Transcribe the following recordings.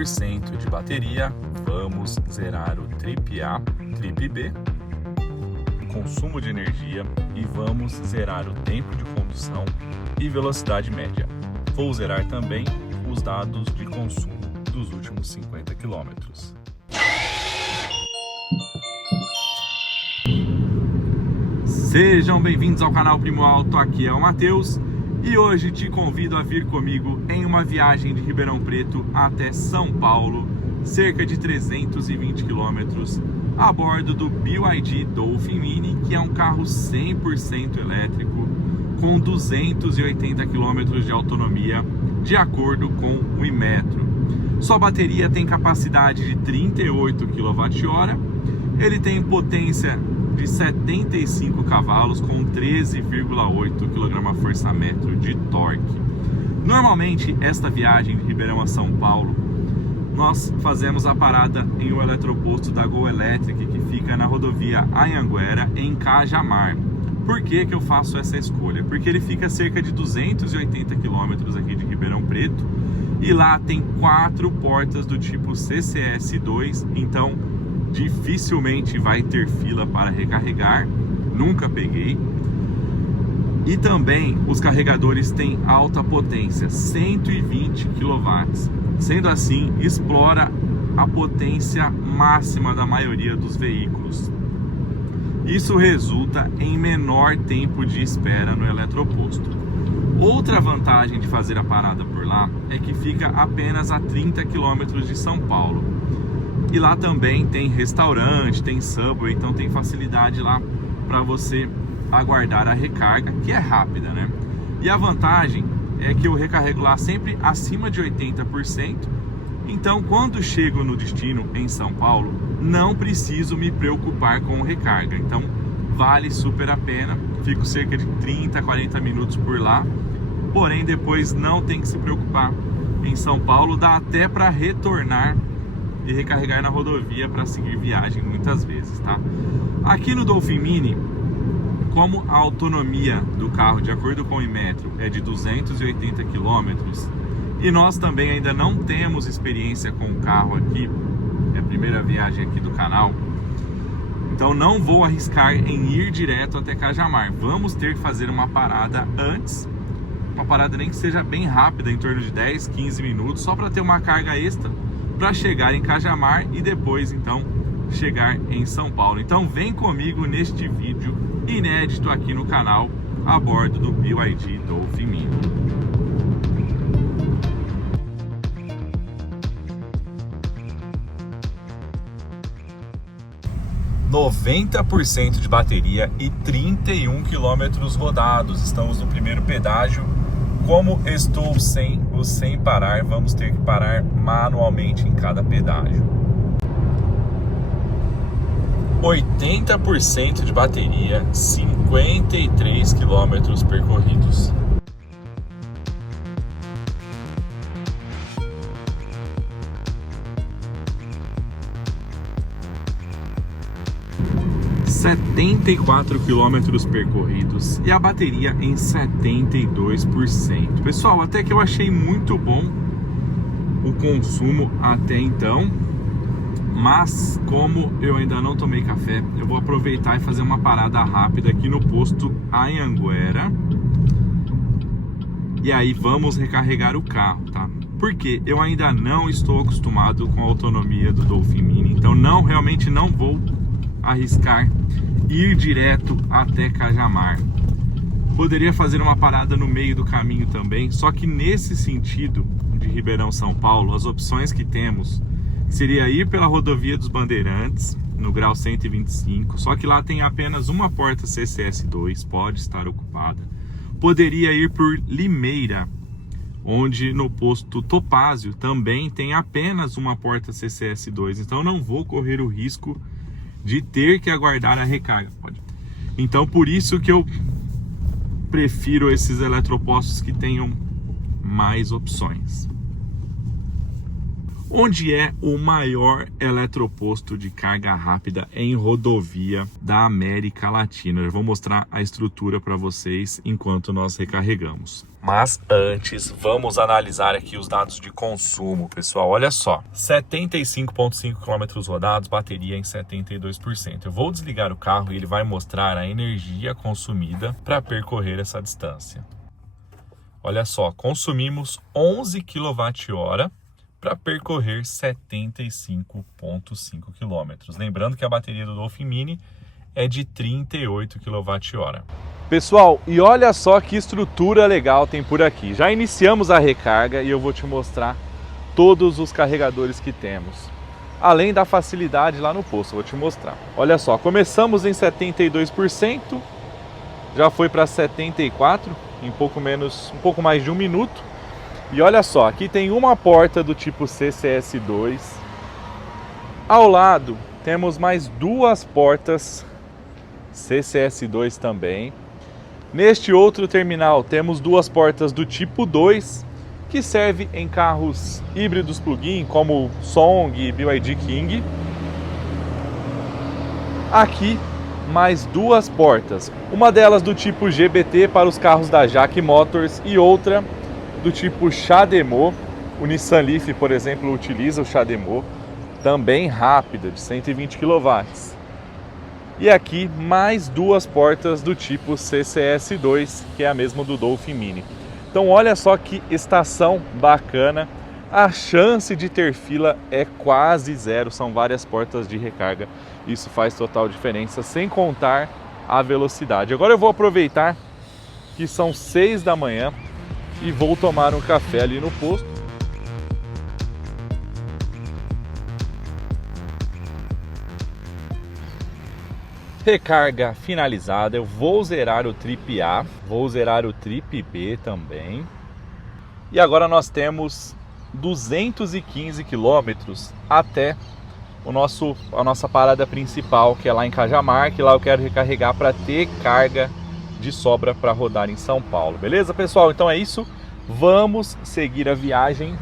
90% de bateria, vamos zerar o Trip A, Trip B, consumo de energia e vamos zerar o tempo de condução e velocidade média. Vou zerar também os dados de consumo dos últimos 50 km. Sejam bem-vindos ao canal Primo Auto, aqui é o Matheus e hoje te convido a vir comigo em uma viagem de Ribeirão Preto até São Paulo, cerca de 320 km, a bordo do BYD Dolphin Mini, que é um carro 100% elétrico, com 280 km de autonomia, de acordo com o Inmetro. Sua bateria tem capacidade de 38 kWh, ele tem potência de 75 cavalos com 13,8 kgfm de torque. Normalmente, esta viagem de Ribeirão a São Paulo, nós fazemos a parada em um eletroposto da Gol Electric, que fica na rodovia Anhanguera, em Cajamar. Por que eu faço essa escolha? Porque ele fica a cerca de 280 km aqui de Ribeirão Preto, e lá tem 4 portas do tipo CCS2, então dificilmente vai ter fila para recarregar, nunca peguei. E também os carregadores têm alta potência, 120 kW. Sendo assim, explora a potência máxima da maioria dos veículos. Isso resulta em menor tempo de espera no eletroposto. Outra vantagem de fazer a parada por lá é que fica apenas a 30 km de São Paulo. E lá também tem restaurante, tem Subway, então tem facilidade lá para você aguardar a recarga, que é rápida, né? E a vantagem é que eu recarrego lá sempre acima de 80%, então quando chego no destino em São Paulo, não preciso me preocupar com recarga, então vale super a pena, fico cerca de 30, 40 minutos por lá, porém depois não tem que se preocupar. Em São Paulo dá até para retornar e recarregar na rodovia para seguir viagem muitas vezes, tá? Aqui no Dolphin Mini, como a autonomia do carro, de acordo com o Inmetro, é de 280 km e nós também ainda não temos experiência com o carro aqui, é a primeira viagem aqui do canal, então não vou arriscar em ir direto até Cajamar. Vamos ter que fazer uma parada antes, uma parada nem que seja bem rápida, em torno de 10, 15 minutos, só para ter uma carga extra para chegar em Cajamar e depois então chegar em São Paulo. Então vem comigo neste vídeo inédito aqui no canal a bordo do BYD Dolphin Mini. (90% de bateria e 31 km rodados. Estamos no primeiro pedágio. Como estou sem parar, vamos ter que parar manualmente em cada pedágio. 80% de bateria, 53 km percorridos. (74 km percorridos e a bateria em 72%. Pessoal, até que eu achei muito bom o consumo até então, mas como eu ainda não tomei café, eu vou aproveitar e fazer uma parada rápida aqui no posto Anhanguera. E aí vamos recarregar o carro, tá? Porque eu ainda não estou acostumado com a autonomia do Dolphin Mini, então realmente não vou arriscar ir direto até Cajamar. Poderia fazer uma parada no meio do caminho também, só que nesse sentido de Ribeirão São Paulo, as opções que temos seria ir pela rodovia dos Bandeirantes, no grau 125, só que lá tem apenas uma porta CCS2, pode estar ocupada. Poderia ir por Limeira, onde no posto Topázio também tem apenas uma porta CCS2, então não vou correr o risco de ter que aguardar a recarga. Então por isso que eu prefiro esses eletropostos que tenham mais opções. onde é o maior eletroposto de carga rápida em rodovia da América Latina. Eu vou mostrar a estrutura para vocês enquanto nós recarregamos. Mas antes, vamos analisar aqui os dados de consumo, pessoal. Olha só, 75,5 km rodados, bateria em 72%. Eu vou desligar o carro e ele vai mostrar a energia consumida para percorrer essa distância. Olha só, consumimos 11 kWh para percorrer 75,5 km. Lembrando que a bateria do Dolphin Mini é de 38 kWh. Pessoal, e olha só que estrutura legal tem por aqui. Já iniciamos a recarga e eu vou te mostrar todos os carregadores que temos. Além da facilidade lá no posto, vou te mostrar. Olha só, começamos em 72%, já foi para 74% em um pouco mais de um minuto. E olha só, aqui tem uma porta do tipo CCS2. Ao lado temos mais duas portas CCS2 também. Neste outro terminal temos duas portas do tipo 2, que serve em carros híbridos plug-in como Song e BYD King. Aqui mais duas portas, uma delas do tipo GBT para os carros da JAC Motors e outra do tipo CHAdeMO. O Nissan Leaf, por exemplo, utiliza o CHAdeMO, também rápida, de 120 kW. E aqui mais duas portas do tipo CCS2, que é a mesma do Dolphin Mini. Então olha só que estação bacana. A chance de ter fila é quase zero, são várias portas de recarga. Isso faz total diferença, sem contar a velocidade. Agora eu vou aproveitar que são 6 da manhã e vou tomar um café ali no posto. Recarga finalizada, eu vou zerar o Trip A, vou zerar o Trip B também. E agora nós temos 215 quilômetros até a nossa parada principal, que é lá em Cajamar, que lá eu quero recarregar para ter carga de sobra para rodar em São Paulo. Beleza, pessoal? Então é isso. Vamos seguir a viagem.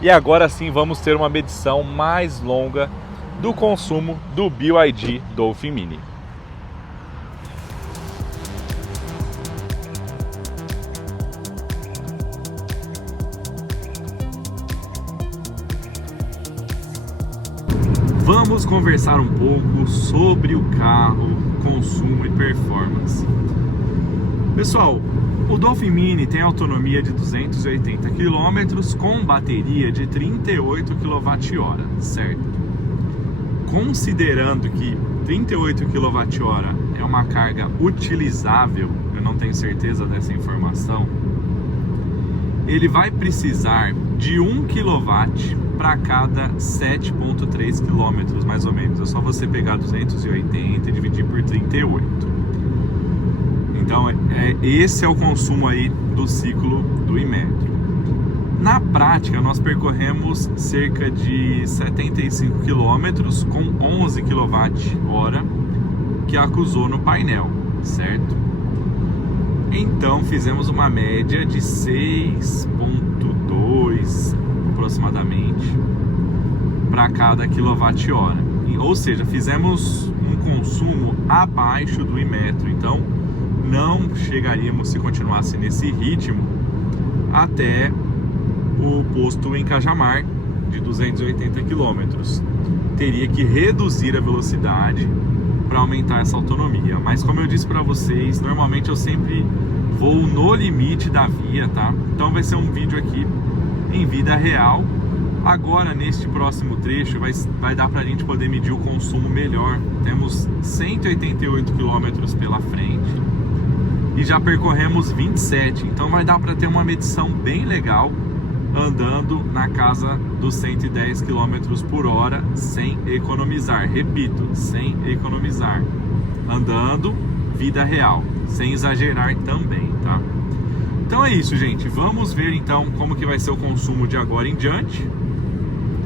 E agora sim vamos ter uma medição mais longa do consumo do BYD Dolphin Mini. Vamos conversar um pouco sobre o carro, consumo e performance. Pessoal, o Dolphin Mini tem autonomia de 280 km com bateria de 38 kWh, certo? Considerando que 38 kWh é uma carga utilizável, eu não tenho certeza dessa informação, ele vai precisar de 1 kW para cada 7,3 km, mais ou menos. É só você pegar 280 e dividir por 38. Então, esse é o consumo aí do ciclo do Inmetro. Na prática, nós percorremos cerca de 75 km com 11 kWh que acusou no painel, certo? Então, fizemos uma média de 6,2 aproximadamente para cada quilowatt-hora. Ou seja, fizemos um consumo abaixo do Inmetro. Então, não chegaríamos, se continuasse nesse ritmo, até o posto em Cajamar de 280 km. Teria que reduzir a velocidade para aumentar essa autonomia. Mas como eu disse para vocês, normalmente eu sempre vou no limite da via, tá? Então vai ser um vídeo aqui em vida real. Agora neste próximo trecho vai dar para a gente poder medir o consumo melhor. Temos 188 km pela frente e já percorremos 27, então vai dar para ter uma medição bem legal andando na casa dos 110 km por hora sem economizar. Repito, sem economizar, andando vida real, sem exagerar também, tá? Então é isso, gente. Vamos ver então como que vai ser o consumo de agora em diante.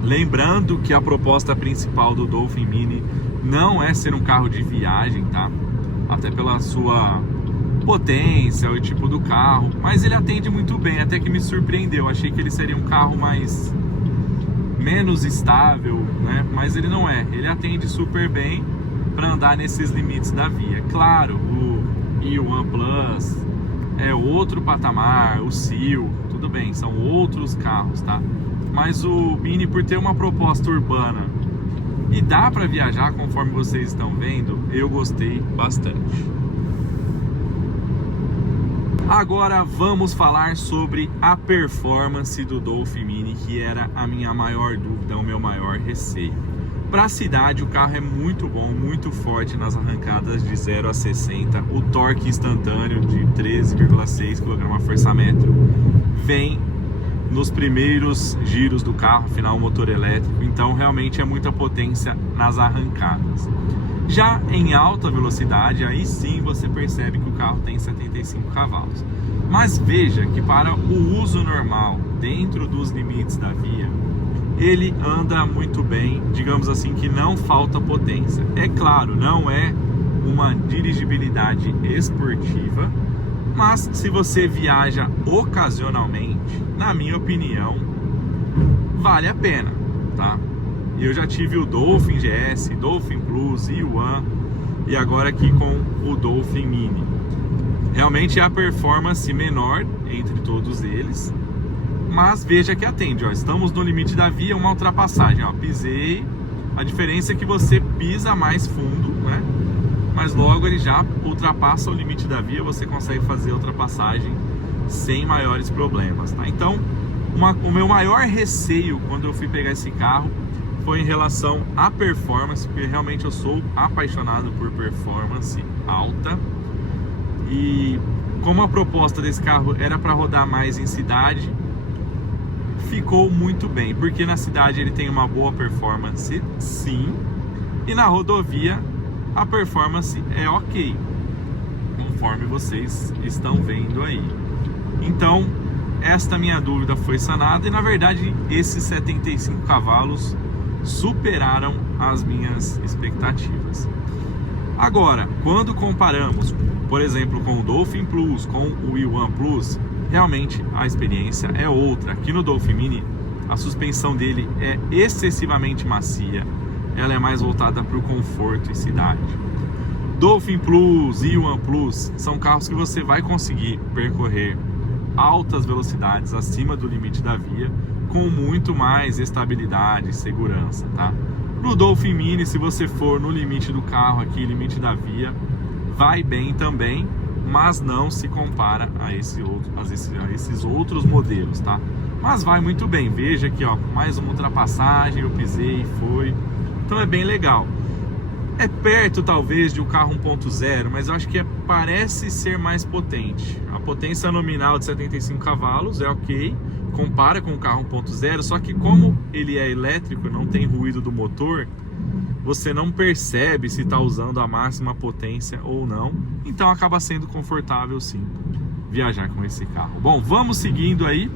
Lembrando que a proposta principal do Dolphin Mini não é ser um carro de viagem, tá? Até pela sua potência, o tipo do carro, mas ele atende muito bem, até que me surpreendeu. Achei que ele seria um carro mais menos estável, né? Mas ele não é, ele atende super bem para andar nesses limites da via. Claro, o e-One Plus é outro patamar, o Seal, tudo bem, são outros carros, tá? Mas o Mini, por ter uma proposta urbana e dá para viajar conforme vocês estão vendo, eu gostei bastante. Agora vamos falar sobre a performance do Dolphin Mini, que era a minha maior dúvida, o meu maior receio. Para a cidade, o carro é muito bom, muito forte nas arrancadas de 0 a 60. O torque instantâneo de 13,6 kgfm vem nos primeiros giros do carro, afinal motor elétrico, então realmente é muita potência nas arrancadas. Já em alta velocidade, aí sim você percebe que o carro tem 75 cavalos. Mas veja que para o uso normal, dentro dos limites da via, ele anda muito bem, digamos assim, que não falta potência. É claro, não é uma dirigibilidade esportiva, mas se você viaja ocasionalmente, na minha opinião, vale a pena, tá? Eu já tive o Dolphin GS, Dolphin Plus, e-One e agora aqui com o Dolphin Mini. Realmente é a performance menor entre todos eles, mas veja que atende, ó. Estamos no limite da via, uma ultrapassagem, ó. Pisei, a diferença é que você pisa mais fundo, né? Mas logo ele já ultrapassa o limite da via, você consegue fazer a ultrapassagem sem maiores problemas, tá? Então, o meu maior receio quando eu fui pegar esse carro foi em relação à performance, porque realmente eu sou apaixonado por performance alta. E como a proposta desse carro era para rodar mais em cidade, ficou muito bem, porque na cidade ele tem uma boa performance, sim, e na rodovia a performance é ok, conforme vocês estão vendo aí. Então, esta minha dúvida foi sanada e na verdade esses 75 cavalos superaram as minhas expectativas. Agora, quando comparamos, por exemplo, com o Dolphin Plus, com o e-One Plus, realmente a experiência é outra. Aqui no Dolphin Mini, a suspensão dele é excessivamente macia, ela é mais voltada para o conforto e cidade. Dolphin Plus e e-One Plus são carros que você vai conseguir percorrer altas velocidades acima do limite da via, com muito mais estabilidade e segurança, tá? No Dolphin Mini, se você for no limite do carro aqui, limite da via, vai bem também, mas não se compara a esses outros modelos, tá? Mas vai muito bem. Veja aqui, ó, mais uma ultrapassagem, eu pisei e foi. Então é bem legal. É perto talvez de um carro 1.0, mas eu acho que parece ser mais potente. A potência nominal de 75 cavalos é ok, compara com o carro 1.0, só que como ele é elétrico, não tem ruído do motor, você não percebe se está usando a máxima potência ou não, então acaba sendo confortável sim viajar com esse carro. Bom, vamos seguindo aí,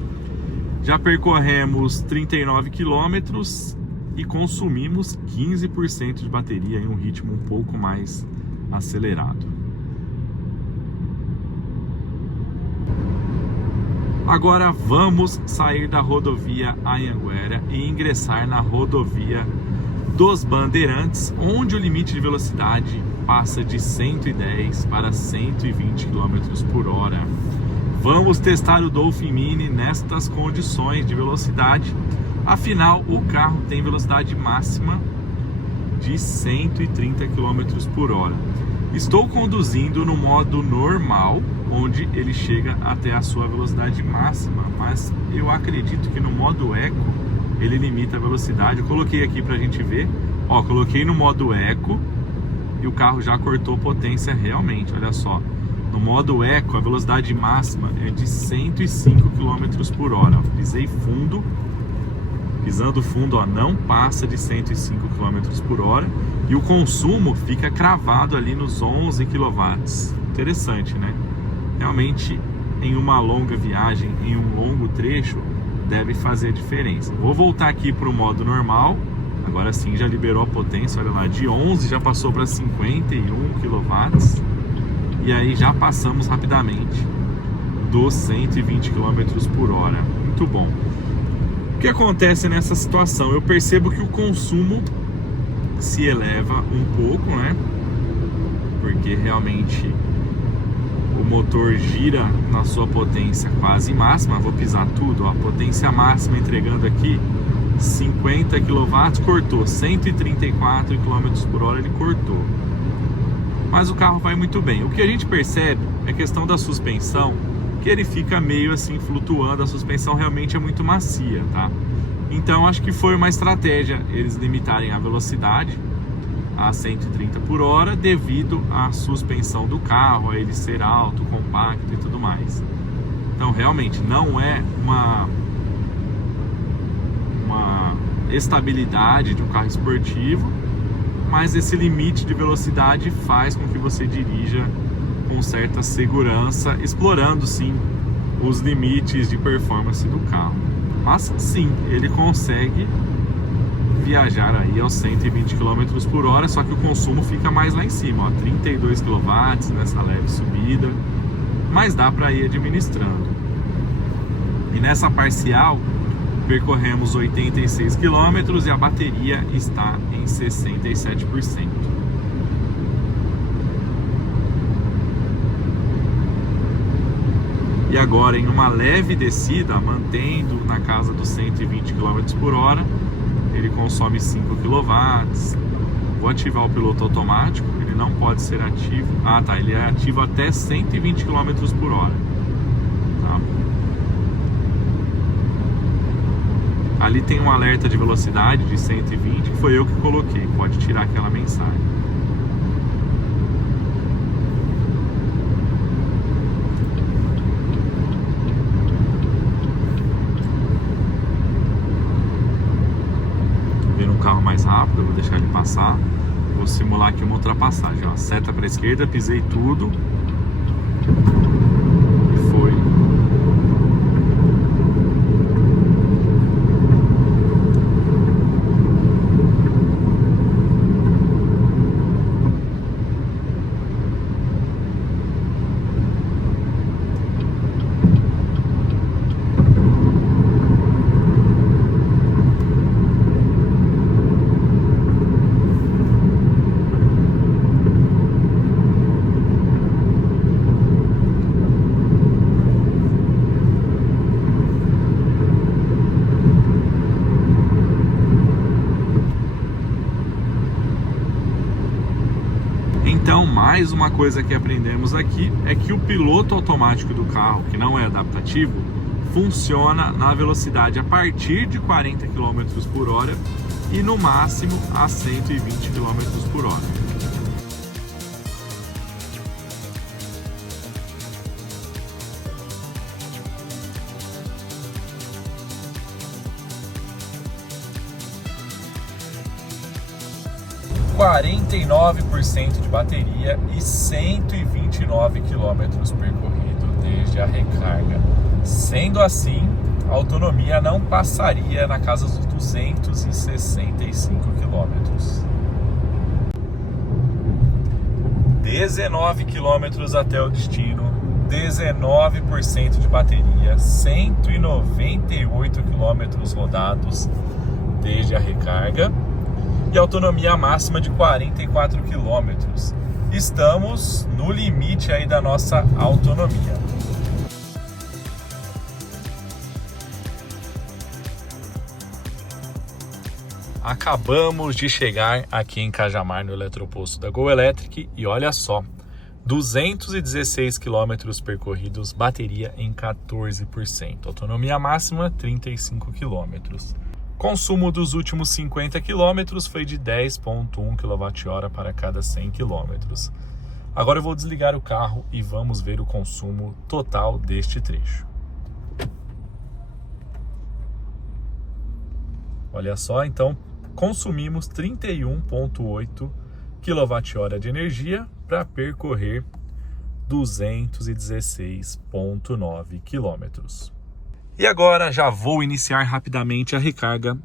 já percorremos 39 quilômetros e consumimos 15% de bateria em um ritmo um pouco mais acelerado. Agora vamos sair da rodovia Anhanguera e ingressar na rodovia dos Bandeirantes, onde o limite de velocidade passa de 110 para 120 km por hora. Vamos testar o Dolphin Mini nestas condições de velocidade. Afinal, o carro tem velocidade máxima de 130 km por hora. Estou conduzindo no modo normal, onde ele chega até a sua velocidade máxima, mas eu acredito que no modo Eco ele limita a velocidade. Eu coloquei aqui pra gente ver, ó, coloquei no modo Eco e o carro já cortou potência realmente, olha só. No modo Eco a velocidade máxima é de 105 km por hora. Pisei fundo, pisando fundo, ó, não passa de 105 km por hora e o consumo fica cravado ali nos 11 kW. Interessante, né? Realmente, em uma longa viagem, em um longo trecho, deve fazer a diferença. Vou voltar aqui para o modo normal. Agora sim já liberou a potência, olha lá, de 11 já passou para 51 kW. E aí já passamos rapidamente dos 120 km por hora. Muito bom. O que acontece nessa situação? Eu percebo que o consumo se eleva um pouco, né? Porque realmente o motor gira na sua potência quase máxima. Vou pisar tudo, ó. Potência máxima entregando aqui 50 kW, cortou 134 km por hora, ele cortou. Mas o carro vai muito bem. O que a gente percebe é a questão da suspensão, que ele fica meio assim flutuando. A suspensão realmente é muito macia, tá? Então acho que foi uma estratégia eles limitarem a velocidade a 130 por hora devido à suspensão do carro, a ele ser alto, compacto e tudo mais. Então realmente não é uma estabilidade de um carro esportivo, mas esse limite de velocidade faz com que você dirija com certa segurança, explorando sim os limites de performance do carro. Mas sim, ele consegue viajar aí aos 120 km por hora, só que o consumo fica mais lá em cima, ó, 32 kW nessa leve subida, mas dá para ir administrando. E nessa parcial percorremos 86 km e a bateria está em 67%. E agora em uma leve descida, mantendo na casa dos 120 km por hora, ele consome 5 kW. Vou ativar o piloto automático, ele não pode ser ativo. Ah tá, ele é ativo até 120 km por hora. Tá? Ali tem um alerta de velocidade de 120, que foi eu que coloquei, pode tirar aquela mensagem. Vendo um carro mais rápido, eu vou deixar ele passar. Vou simular aqui uma ultrapassagem, ó. Seta para a esquerda, pisei tudo. E foi. Então, mais uma coisa que aprendemos aqui é que o piloto automático do carro, que não é adaptativo, funciona na velocidade a partir de 40 km por hora e no máximo a 120 km por hora. – 49% de bateria e 129 km percorrido desde a recarga. Sendo assim, a autonomia não passaria na casa dos 265 km. 19 km até o destino, 19% de bateria, 198 km rodados desde a recarga. E autonomia máxima de 44 km. Estamos no limite aí da nossa autonomia. Acabamos de chegar aqui em Cajamar, no eletroposto da Gol Electric, e olha só, 216 km percorridos, bateria em 14%, autonomia máxima 35 km. Consumo dos últimos 50 km foi de 10,1 kWh para cada 100 km. Agora eu vou desligar o carro e vamos ver o consumo total deste trecho. Olha só, então consumimos 31,8 kWh de energia para percorrer 216,9 km. E agora já vou iniciar rapidamente a recarga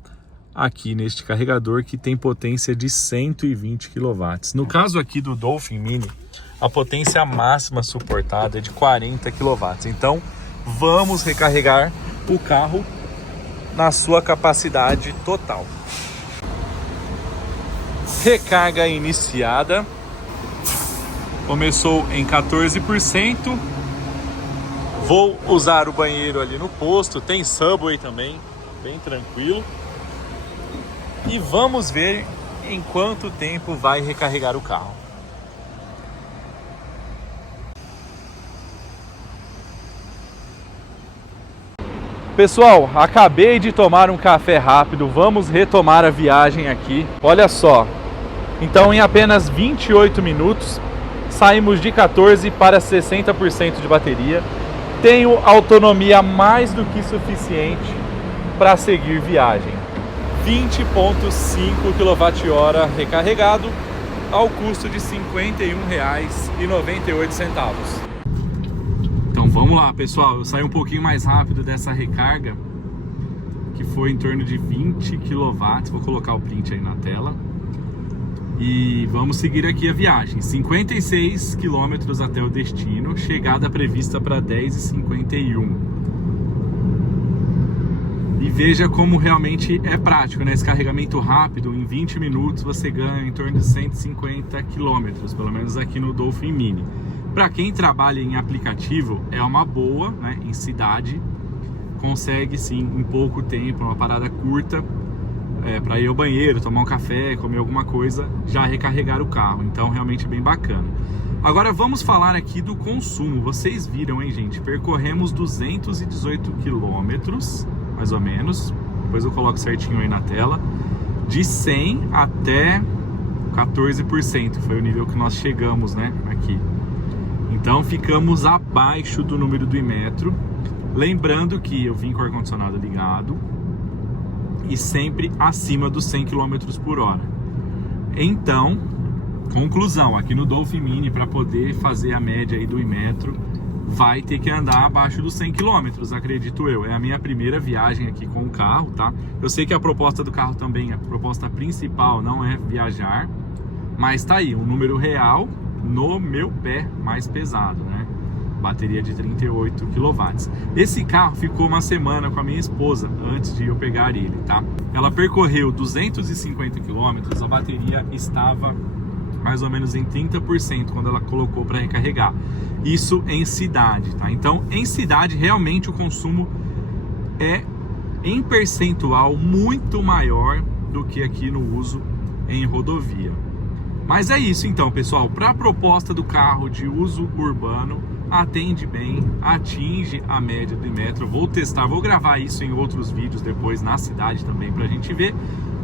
aqui neste carregador que tem potência de 120 kW. No caso aqui do Dolphin Mini, a potência máxima suportada é de 40 kW. Então vamos recarregar o carro na sua capacidade total. Recarga iniciada. Começou em 14%. Vou usar o banheiro ali no posto. Tem Subway também, bem tranquilo. E vamos ver em quanto tempo vai recarregar o carro. Pessoal, acabei de tomar um café rápido, vamos retomar a viagem aqui. Olha só, então em apenas 28 minutos, saímos de 14% para 60% de bateria. Tenho autonomia mais do que suficiente para seguir viagem. 20,5 kWh recarregado, ao custo de R$ 51,98. Então vamos lá, pessoal, eu saí um pouquinho mais rápido dessa recarga, que foi em torno de 20 kW, vou colocar o print aí na tela. E vamos seguir aqui a viagem, 56 km até o destino, chegada prevista para 10h51. E veja como realmente é prático, né? Esse carregamento rápido, em 20 minutos você ganha em torno de 150 km, pelo menos aqui no Dolphin Mini. Para quem trabalha em aplicativo, é uma boa, né? Em cidade, consegue sim, em pouco tempo, uma parada curta, para ir ao banheiro, tomar um café, comer alguma coisa, já recarregar o carro. Então realmente é bem bacana. Agora vamos falar aqui do consumo. Vocês viram, hein, gente? Percorremos 218 quilômetros, mais ou menos. Depois eu coloco certinho aí na tela. De 100 até 14% foi o nível que nós chegamos, né? Aqui. Então ficamos abaixo do número do Imetro. Lembrando que eu vim com o ar-condicionado ligado e sempre acima dos 100 km por hora. Então, conclusão, aqui no Dolphin Mini, para poder fazer a média aí do Imetro, vai ter que andar abaixo dos 100 km, acredito eu. É a minha primeira viagem aqui com o carro, tá? Eu sei que a proposta do carro também, a proposta principal não é viajar, mas tá aí, um número real no meu pé mais pesado, né? Bateria de 38 kW. Esse carro ficou uma semana com a minha esposa antes de eu pegar ele, tá? Ela percorreu 250 km, a bateria estava mais ou menos em 30% quando ela colocou para recarregar. Isso em cidade, tá? Então, em cidade, realmente o consumo é em percentual muito maior do que aqui no uso em rodovia. Mas é isso então, pessoal. Para a proposta do carro de uso urbano, atende bem, atinge a média do Imetro. Vou testar, vou gravar isso em outros vídeos depois na cidade também pra gente ver.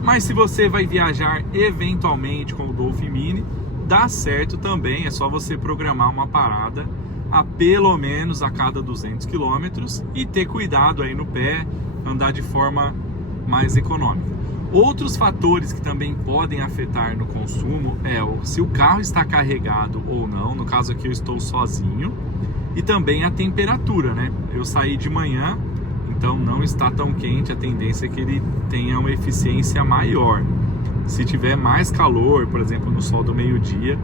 Mas se você vai viajar eventualmente com o Dolphin Mini, dá certo também, é só você programar uma parada a pelo menos a cada 200 km e ter cuidado aí no pé, andar de forma mais econômica. Outros fatores que também podem afetar no consumo é se o carro está carregado ou não. No caso aqui eu estou sozinho. E também a temperatura, né? Eu saí de manhã, então não está tão quente, a tendência é que ele tenha uma eficiência maior. Se tiver mais calor, por exemplo, no sol do meio-dia,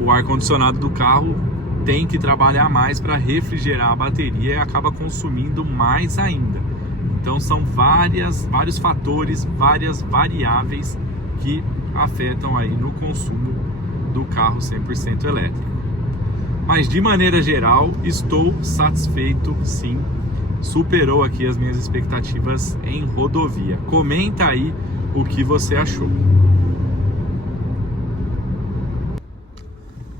o ar-condicionado do carro tem que trabalhar mais para refrigerar a bateria e acaba consumindo mais ainda. Então são vários fatores, várias variáveis que afetam aí no consumo do carro 100% elétrico. Mas de maneira geral, estou satisfeito sim, superou aqui as minhas expectativas em rodovia. Comenta aí o que você achou.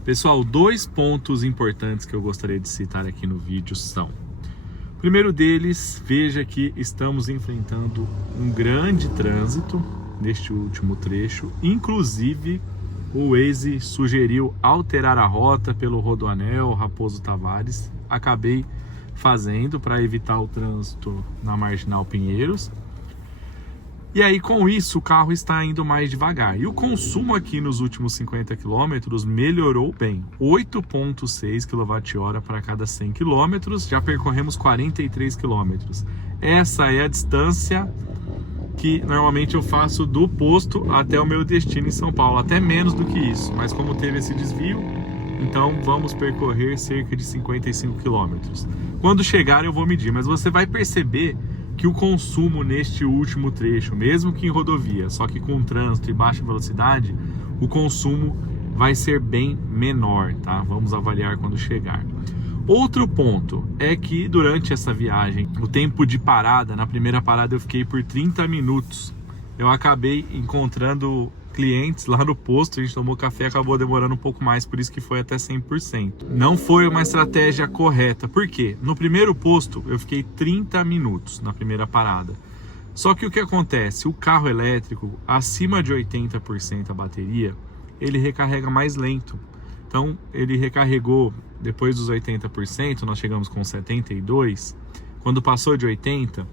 Pessoal, 2 pontos importantes que eu gostaria de citar aqui no vídeo são: o primeiro deles, veja que estamos enfrentando um grande trânsito neste último trecho. Inclusive, o Waze sugeriu alterar a rota pelo Rodoanel Raposo Tavares. Acabei fazendo para evitar o trânsito na Marginal Pinheiros. E aí, com isso, o carro está indo mais devagar. E o consumo aqui nos últimos 50 km melhorou bem. 8,6 kWh para cada 100 km. Já percorremos 43 km. Essa é a distância que normalmente eu faço do posto até o meu destino em São Paulo. Até menos do que isso. Mas como teve esse desvio, então vamos percorrer cerca de 55 km. Quando chegar eu vou medir. Mas você vai perceber que o consumo neste último trecho, mesmo que em rodovia, só que com trânsito e baixa velocidade, o consumo vai ser bem menor, tá? Vamos avaliar quando chegar. Outro ponto é que durante essa viagem, o tempo de parada, na primeira parada eu fiquei por 30 minutos. Eu acabei encontrando clientes lá no posto, a gente tomou café, acabou demorando um pouco mais, por isso que foi até 100%. Não foi uma estratégia correta, por quê? No primeiro posto eu fiquei 30 minutos na primeira parada. Só que o que acontece? O carro elétrico, acima de 80% a bateria, ele recarrega mais lento. Então ele recarregou depois dos 80%, nós chegamos com 72%. Quando passou de 80%,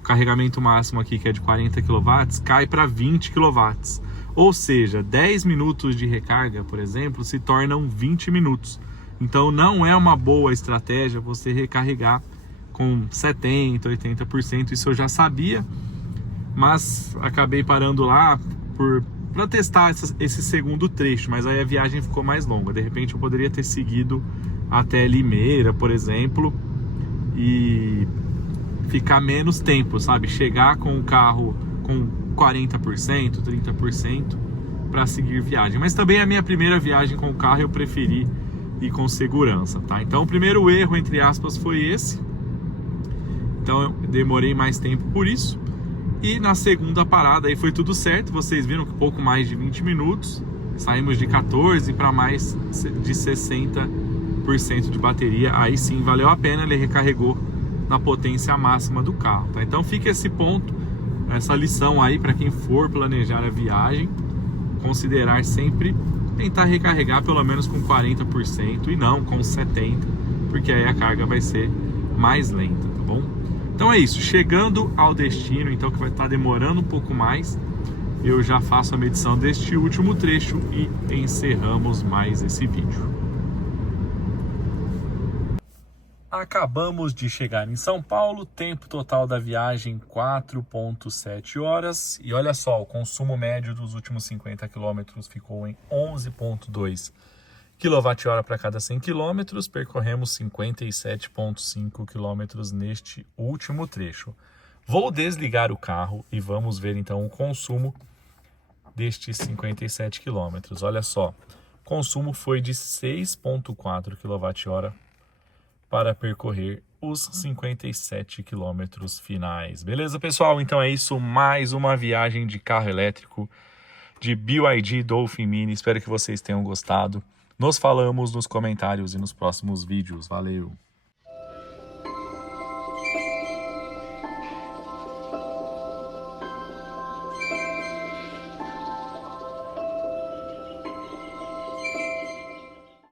o carregamento máximo aqui, que é de 40 kW, cai para 20 kW. Ou seja, 10 minutos de recarga, por exemplo, se tornam 20 minutos. Então não é uma boa estratégia você recarregar com 70%, 80%. Isso eu já sabia, mas acabei parando lá para testar esse segundo trecho, mas aí a viagem ficou mais longa. De repente eu poderia ter seguido até Limeira, por exemplo, e ficar menos tempo, sabe? Chegar com o carro com 40%, 30% para seguir viagem. Mas também a minha primeira viagem com o carro eu preferi ir com segurança, tá? Então o primeiro erro, entre aspas, foi esse. Então eu demorei mais tempo por isso. E na segunda parada aí foi tudo certo, vocês viram que pouco mais de 20 minutos, saímos de 14 para mais de 60% de bateria, aí sim valeu a pena, ele recarregou na potência máxima do carro, tá? Então fica esse ponto, essa lição aí para quem for planejar a viagem, considerar sempre tentar recarregar pelo menos com 40% e não com 70%, porque aí a carga vai ser mais lenta, tá bom? Então é isso, chegando ao destino, então que vai estar demorando um pouco mais, eu já faço a medição deste último trecho e encerramos mais esse vídeo. Acabamos de chegar em São Paulo, tempo total da viagem 4,7 horas. E olha só, o consumo médio dos últimos 50 quilômetros ficou em 11,2 kWh para cada 100 km, percorremos 57,5 km neste último trecho. Vou desligar o carro e vamos ver então o consumo destes 57 km. Olha só, o consumo foi de 6,4 kWh para percorrer os 57 km finais. Beleza, pessoal? Então é isso, mais uma viagem de carro elétrico de BYD Dolphin Mini. Espero que vocês tenham gostado. Nos falamos nos comentários e nos próximos vídeos. Valeu!